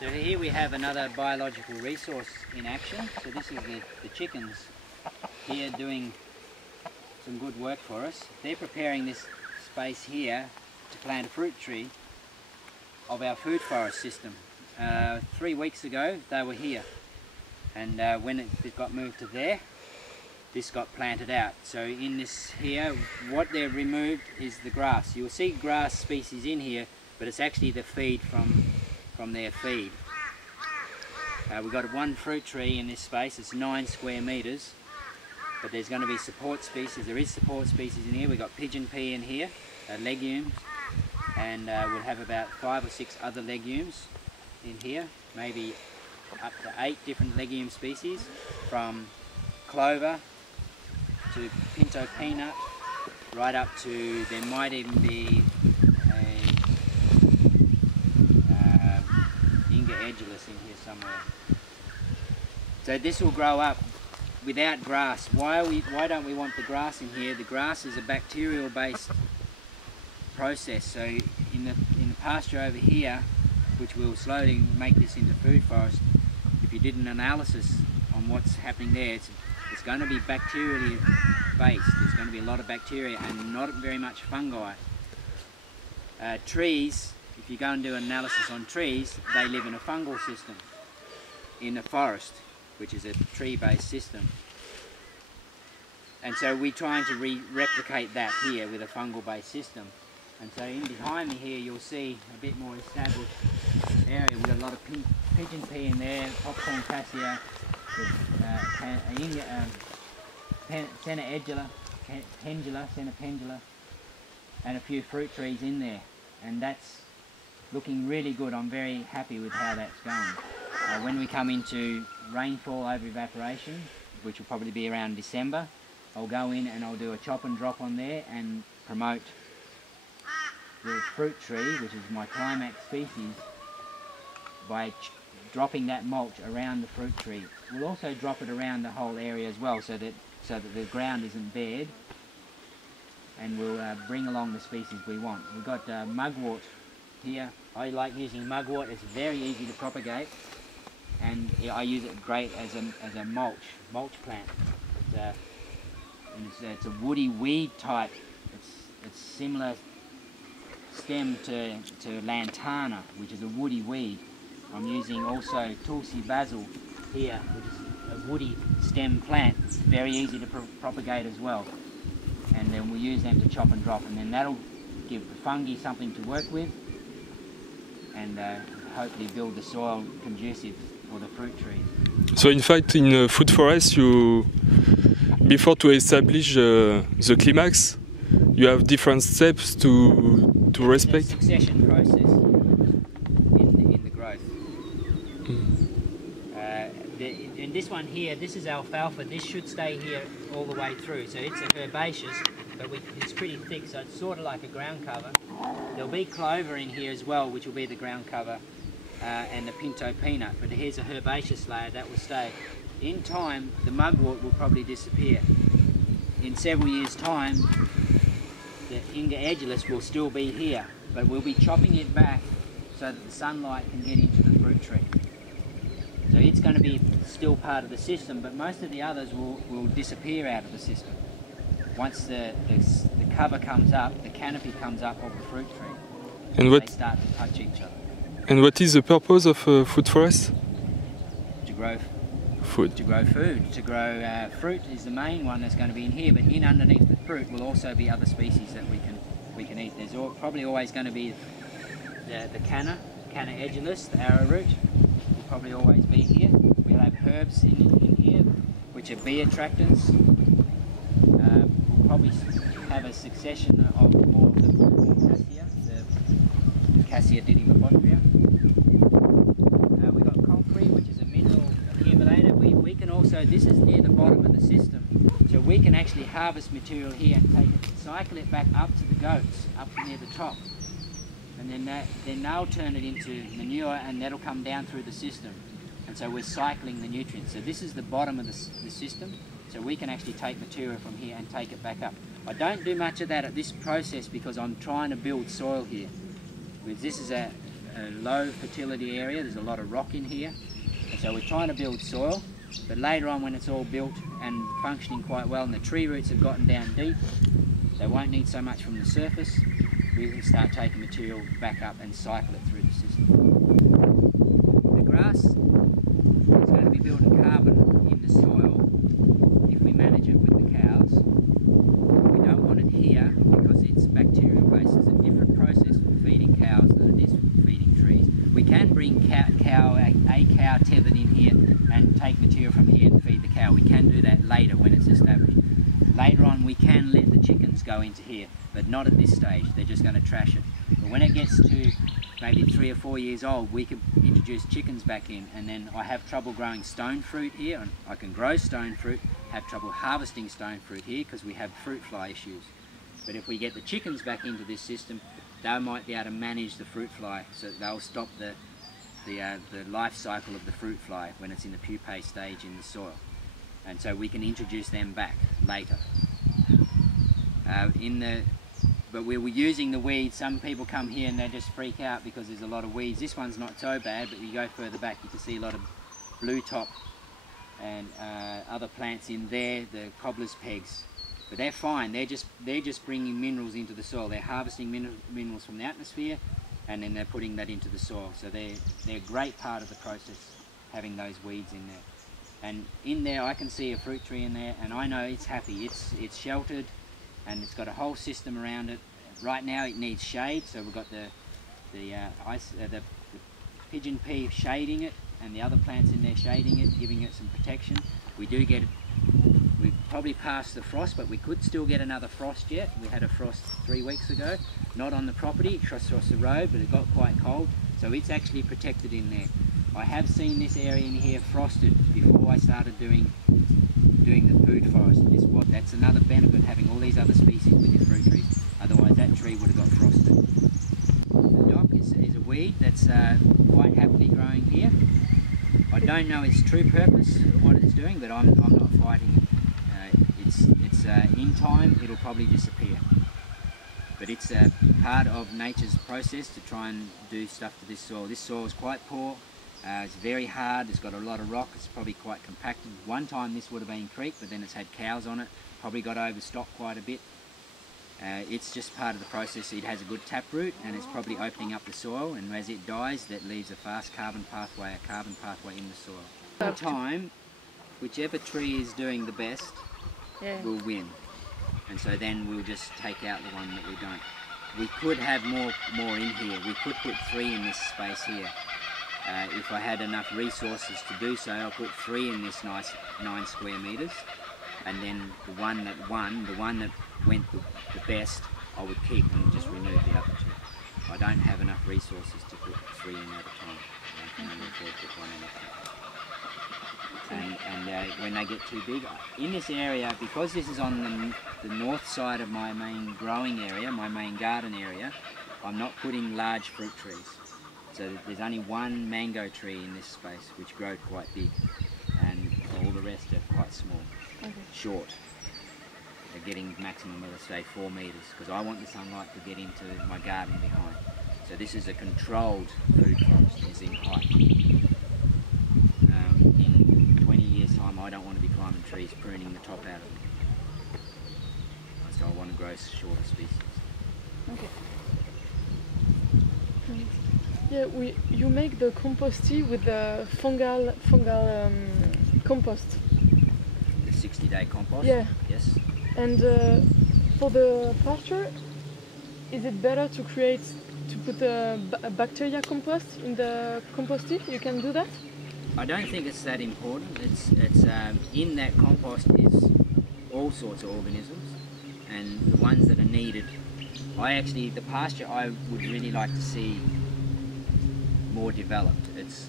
So here we have another biological resource in action. So this is the chickens here doing some good work for us. They're preparing this space here to plant a fruit tree of our food forest system. 3 weeks ago they were here, and when it got moved to there, this got planted out. So in this here, what they've removed is the grass. You'll see grass species in here, but it's actually the feed from their feed. We've got one fruit tree in this space. It's 9 square metres, but there's going to be support species. There is support species in here. We've got pigeon pea in here, legumes, and we'll have about 5 or 6 other legumes in here, maybe up to 8 different legume species, from clover to pinto peanut, right up to, there might even be a Inga edulis in here somewhere. So this will grow up without grass. Why don't we want the grass in here? The grass is a bacterial based process. So in the pasture over here, which will slowly make this into food forest, if you did an analysis on what's happening there, it's going to be bacterially based. There's going to be a lot of bacteria and not very much fungi. Trees, if you go and do an analysis on trees, they live in a fungal system in a forest, which is a tree-based system. And so we're trying to replicate that here with a fungal-based system. And so in behind me here, you'll see a bit more established area. We've got a lot of pigeon pea in there, popcorn cassia, Senna edula, Senna pendula, and a few fruit trees in there. And that's looking really good. I'm very happy with how that's going. When we come into rainfall over evaporation, which will probably be around December, I'll go in and I'll do a chop and drop on there and promote the fruit tree, which is my climax species, by dropping that mulch around the fruit tree. We'll also drop it around the whole area as well, so that the ground isn't bared, and we'll bring along the species we want. We've got mugwort here. I like using mugwort. It's very easy to propagate, and I use it great as a mulch plant. It's a woody weed type. It's similar stem to lantana, which is a woody weed. I'm using also Tulsi basil here, which is a woody stem plant. It's very easy to propagate as well. And then we use them to chop and drop, and then that'll give the fungi something to work with, and hopefully build the soil conducive for the fruit trees. So in fact, in a food forest, before to establish the climax, you have different steps to respect. It's a succession process in the growth. And this one here, this is alfalfa. This should stay here all the way through. So it's a herbaceous, but it's pretty thick, so it's sort of like a ground cover. There'll be clover in here as well, which will be the ground cover, and the pinto peanut. But here's a herbaceous layer that will stay. In time, the mugwort will probably disappear. In several years' time, the Inga edulis will still be here, but we'll be chopping it back so that the sunlight can get into the fruit tree. So it's going to be still part of the system, but most of the others will disappear out of the system. Once the cover comes up, the canopy comes up of the fruit tree, and they start to touch each other. And what is the purpose of a food forest? To grow food. To grow food. To grow fruit is the main one that's going to be in here, but in underneath the fruit will also be other species that we can eat. There's probably always going to be the Canna edulis, the arrowroot, will probably always be here. We'll have herbs in here, which are bee attractants. We'll probably have a succession of more of the cassia, the Cassia didymopotria. We've got concrete, which is a mineral accumulator. We can also, this is near the bottom of the system, so we can actually harvest material here and take it, cycle it back up to the goats, up near the top. And then they'll turn it into manure, and that'll come down through the system. And so we're cycling the nutrients. So this is the bottom of the system, so we can actually take material from here and take it back up. I don't do much of that at this process because I'm trying to build soil here. This is a a low fertility area. There's a lot of rock in here, and so we're trying to build soil, but later on when it's all built and functioning quite well and the tree roots have gotten down deep, they won't need so much from the surface, we can start taking material back up and cycle it through the system. The grass is going to be building carbon in the soil if we manage it with the cows. We don't want it here because it's bacterial based. It's a different process for feeding cows than it is for feeding trees. We can bring a cow tethered in here and take material from here and feed the cow. We can do that later when it's established. Later on we can let the chickens go into here, but not at this stage. They're just going to trash it. But when it gets to maybe 3 or 4 years old, we can introduce chickens back in, and then I have trouble growing stone fruit here, and I can grow stone fruit, have trouble harvesting stone fruit here because we have fruit fly issues. But if we get the chickens back into this system, they might be able to manage the fruit fly, so they'll stop the life cycle of the fruit fly when it's in the pupae stage in the soil. And so we can introduce them back later. But we were using the weeds. Some people come here and they just freak out because there's a lot of weeds. This one's not so bad, but you go further back, you can see a lot of blue top and other plants in there, the cobbler's pegs. But they're fine. They're just bringing minerals into the soil. They're harvesting minerals from the atmosphere, and then they're putting that into the soil. So they're a great part of the process, having those weeds in there. And in there I can see a fruit tree in there, and I know it's happy. It's sheltered and it's got a whole system around it. Right now it needs shade, so we've got the pigeon pea shading it and the other plants in there shading it, giving it some protection. We've probably passed the frost, but we could still get another frost yet. We had a frost 3 weeks ago, not on the property, across the road, but it got quite cold, so it's actually protected in there. I have seen this area in here frosted before I started doing the food forest. That's another benefit, having all these other species with your fruit trees. Otherwise that tree would have got frosted. The dock is a weed that's quite happily growing here. I don't know its true purpose, what it's doing, but I'm not fighting it. In time it'll probably disappear. But it's a part of nature's process to try and do stuff to this soil. This soil is quite poor. It's very hard, it's got a lot of rock, it's probably quite compacted. One time this would have been creek, but then it's had cows on it, probably got overstocked quite a bit. It's just part of the process. It has a good taproot and it's probably opening up the soil, and as it dies that leaves a fast carbon pathway in the soil. Over time, whichever tree is doing the best will win. And so then we'll just take out the one that we don't. We could have more in here. We could put 3 in this space here. If I had enough resources to do so, I'll put 3 in this nice 9 square metres, and then the one that went the best, I would keep and just remove the other 2. I don't have enough resources to put 3 in at a time. I can only afford to put 1 in at a time. And when they get too big, in this area, because this is on the north side of my main growing area, my main garden area, I'm not putting large fruit trees. So there's only 1 mango tree in this space, which grow quite big, and all the rest are quite small, short. They're getting maximum of, let's say, 4 metres, because I want the sunlight to get into my garden behind. So this is a controlled food forest, it's in height. In 20 years' time, I don't want to be climbing trees, pruning the top out of them. So I want to grow shorter species. Okay. Yeah, you make the compost tea with the fungal compost. The 60-day compost? Yeah. Yes. And for the pasture, is it better to put a bacteria compost in the compost tea? You can do that? I don't think it's that important. It's in that compost is all sorts of organisms, and the ones that are needed. The pasture I would really like to see more developed. It's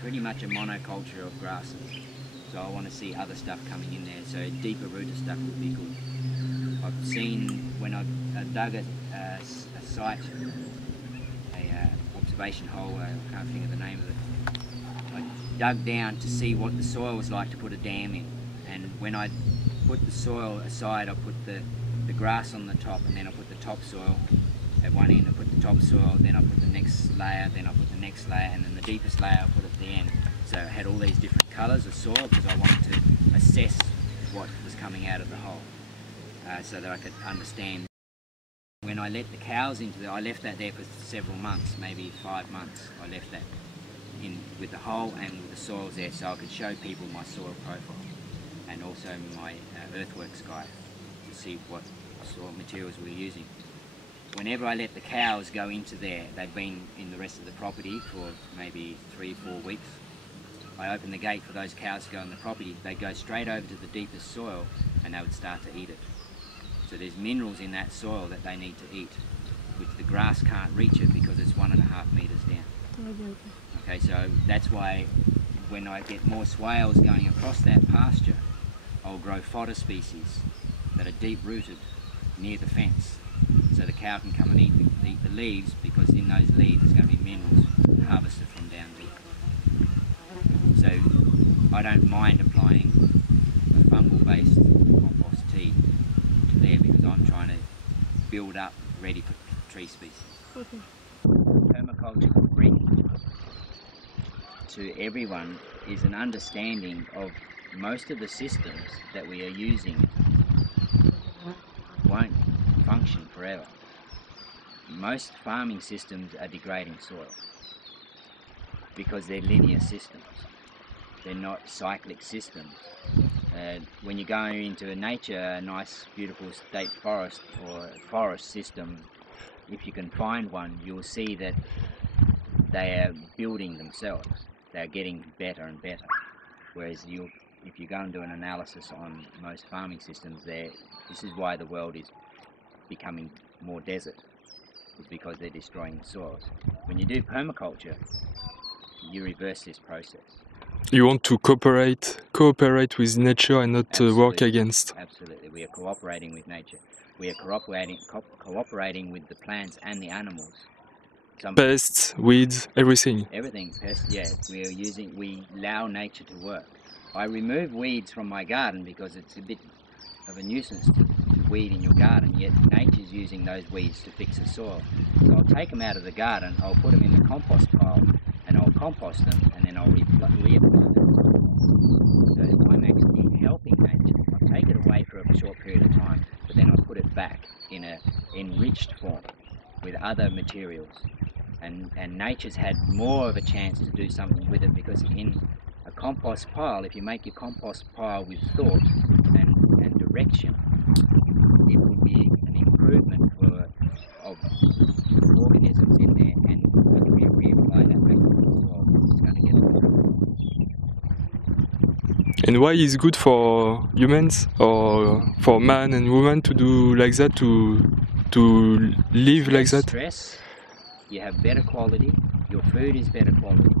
pretty much a monoculture of grasses, so I want to see other stuff coming in there, so deeper rooted stuff would be good. I've seen when I dug a site, a observation hole, I can't think of the name of it, I dug down to see what the soil was like to put a dam in, and when I put the soil aside, I put the grass on the top, and then I put the topsoil, at one end I put the topsoil, then I put the next layer, then I put the next layer, and then the deepest layer I put at the end. So I had all these different colours of soil because I wanted to assess what was coming out of the hole, so that I could understand. When I let the cows into I left that there for several months, maybe 5 months. I left that in with the hole and with the soils there, so I could show people my soil profile and also my earthworks guide to see what soil materials we were using. Whenever I let the cows go into there, they've been in the rest of the property for maybe 3-4 weeks. I open the gate for those cows to go in the property, they'd go straight over to the deepest soil and they would start to eat it. So there's minerals in that soil that they need to eat, which the grass can't reach it because it's 1.5 metres down. Okay, so that's why when I get more swales going across that pasture, I'll grow fodder species that are deep rooted near the fence, so the cow can come and eat the leaves, because in those leaves there's going to be minerals harvested from down deep. So I don't mind applying a fungal-based compost tea to there because I'm trying to build up ready for tree species. Okay. Permaculture will bring to everyone is an understanding of most of the systems that we are using won't function forever. Most farming systems are degrading soil because they're linear systems. They're not cyclic systems. When you go into nature, a nice beautiful state forest or forest system, if you can find one, you'll see that they are building themselves. They're getting better and better. Whereas if you go and do an analysis on most farming systems, this is why the world is becoming more desert, is because they're destroying the soils. When you do permaculture, you reverse this process. You want to cooperate with nature and not work against. Absolutely, we are cooperating with nature. We are cooperating with the plants and the animals. Pests, weeds, everything. Everything, pests, yeah. We allow nature to work. I remove weeds from my garden because it's a bit of a nuisance to weed in your garden, yet nature's using those weeds to fix the soil. So I'll take them out of the garden, I'll put them in the compost pile, and I'll compost them, and then I'll reapply them. So I'm actually helping nature. I'll take it away for a short period of time, but then I'll put it back in an enriched form with other materials. And nature's had more of a chance to do something with it, because in a compost pile, if you make your compost pile with thought and direction, it will be an improvement of organisms in there, and when we reapply that back to the soil, it's going to get it. And why is good for humans or for man and woman to do like that, to live like that? Stress, you have better quality, your food is better quality.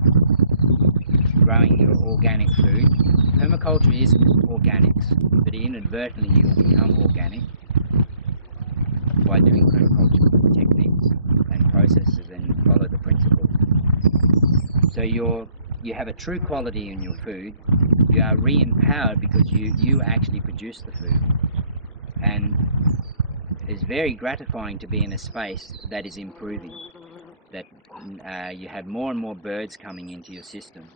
Growing your organic food. Permaculture is organics, but inadvertently you'll become organic by doing permaculture techniques and processes and follow the principles. So you have a true quality in your food. You are re-empowered because you actually produce the food. And it's very gratifying to be in a space that is improving, that you have more and more birds coming into your system.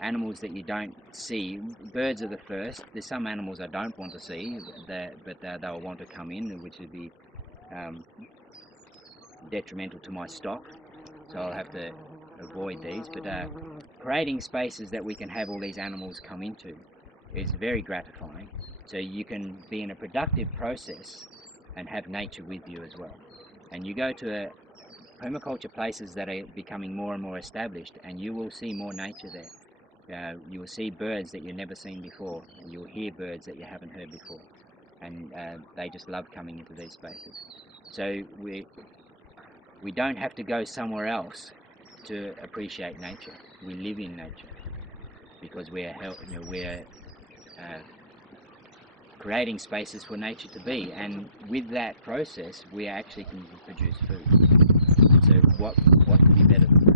Animals that you don't see. Birds are the first. There's some animals I don't want to see, but they'll want to come in, which would be detrimental to my stock. So I'll have to avoid these. But creating spaces that we can have all these animals come into is very gratifying. So you can be in a productive process and have nature with you as well. And you go to permaculture places that are becoming more and more established, and you will see more nature there. You will see birds that you've never seen before, and you'll hear birds that you haven't heard before, and they just love coming into these spaces. So we don't have to go somewhere else to appreciate nature. We live in nature because we're creating spaces for nature to be, and with that process we actually can produce food. So what could be better than that?